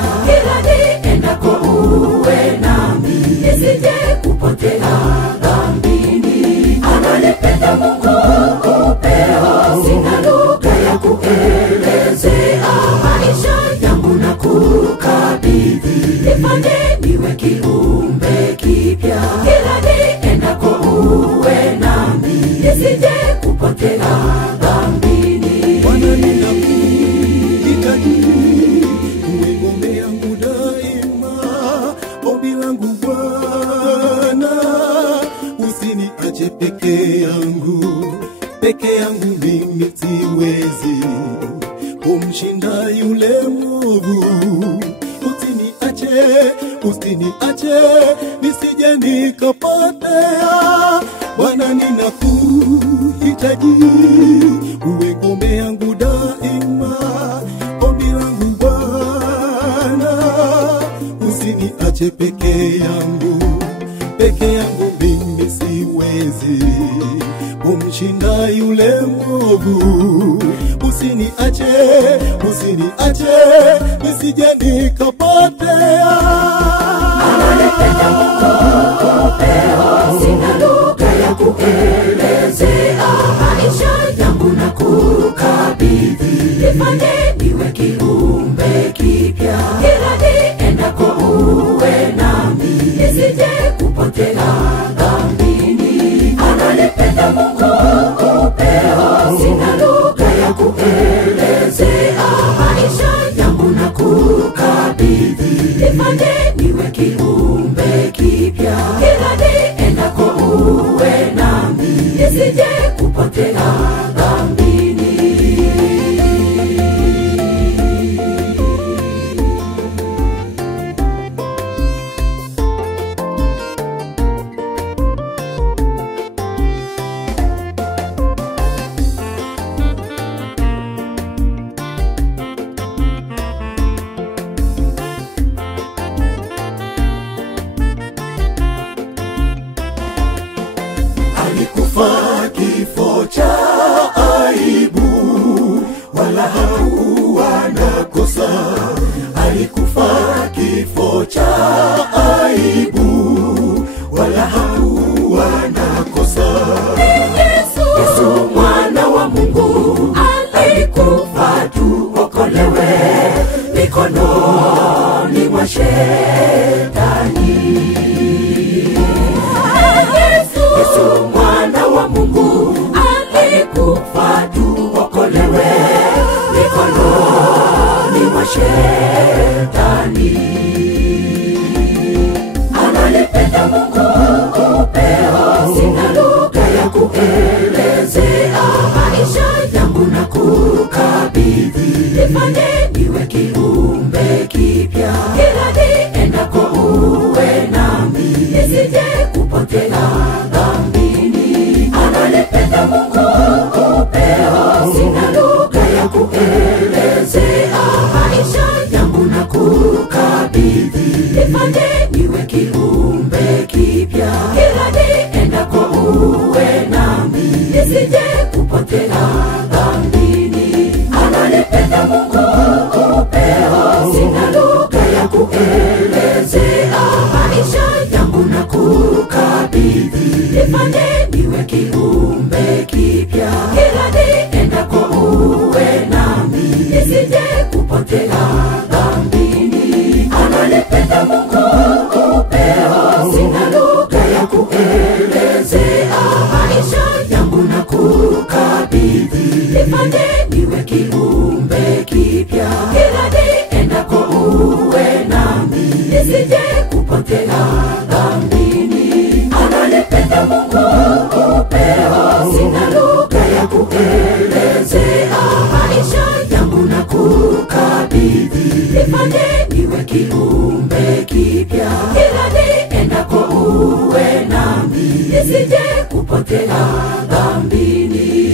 kipya. Kila niendako uwe nami, nisije kupotea dhambini. Ananipenda Mungu upeo, sina lugha ya kuelezea. Maisha yangu na kukabidhi, nifanye niwe kiumbe kipya. Kila niendako uwe nami, nisije kupotea dhambini. Bwana ninakuhitaji, uwe ngome yangu daima. Ombi langu Bwana, usiniache peke yangu. Peke yangu mimi siwezi kumshinda yule mwovu. Usiniache nisije nikapotea. Bwana ninakuhitaji, uwe ngome yangu daima. Ombi langu Bwana, usiniache peke yangu. Peke yangu mimi siwezi kumshinda yule mwovu. Usiniache nisije nikapotea. Ananipenda Mungu upeo, sina lugha ya kuelezea. Maisha yangu na kukabidhi, nifanye niwe kiumbe kipya. Kila niendako uwe nami, nisije kupotea dhambini. Ananipenda Mungu upeo, sina lugha ya kuelezea. Maisha yangu na kukabidhi, nifanye niwe kiumbe kipya. Kila niendako uwe nami, nisije kupotea dhambini. Alikufa kifo cha aibu, wala hakuwa na kosa. Alikufa kifo cha aibu, wala hakuwa na kosa. Yesu mwana wa Mungu alikufa tuokolewe mikononi mwa shetani. Yesu mwana wa Mungu alikufa tuokolewe mikononi mwa shetani. Ananipenda Mungu upeo, sina lugha ya kuelezea. Maisha yangu na kukabidhi, nifanye niwe kiumbe kipya. Kila niendako uwe nami, nisije kupotea dhambini. Ananipenda Mungu upeo, sina lugha ya kuelezea. Maisha yangu na kukabidhi, nifanye niwe kiumbe kipya. Kila niendako uwe nami, nisije kupotea dhambini. Ananipenda Mungu upeo, sina lugha ya kuelezea. Maisha yangu na kukabidhi, nifanye niwe kiumbe kipya. Kila niendako uwe nami, nisije kupotea dhambini. Ananipenda Mungu upeo, sina lugha ya kuelezea. Maisha yangu na kukabidhi, nifanye niwe kiumbe kipya. Kila niendako uwe nami, nisije kupotea dhambini. Ananipenda Mungu upeo, sina lugha ya kuelezea. Maisha yangu na kukabidhi, nifanye niwe kiumbe kipya. Kila niendako uwe nami, nisije kupotea dhambini.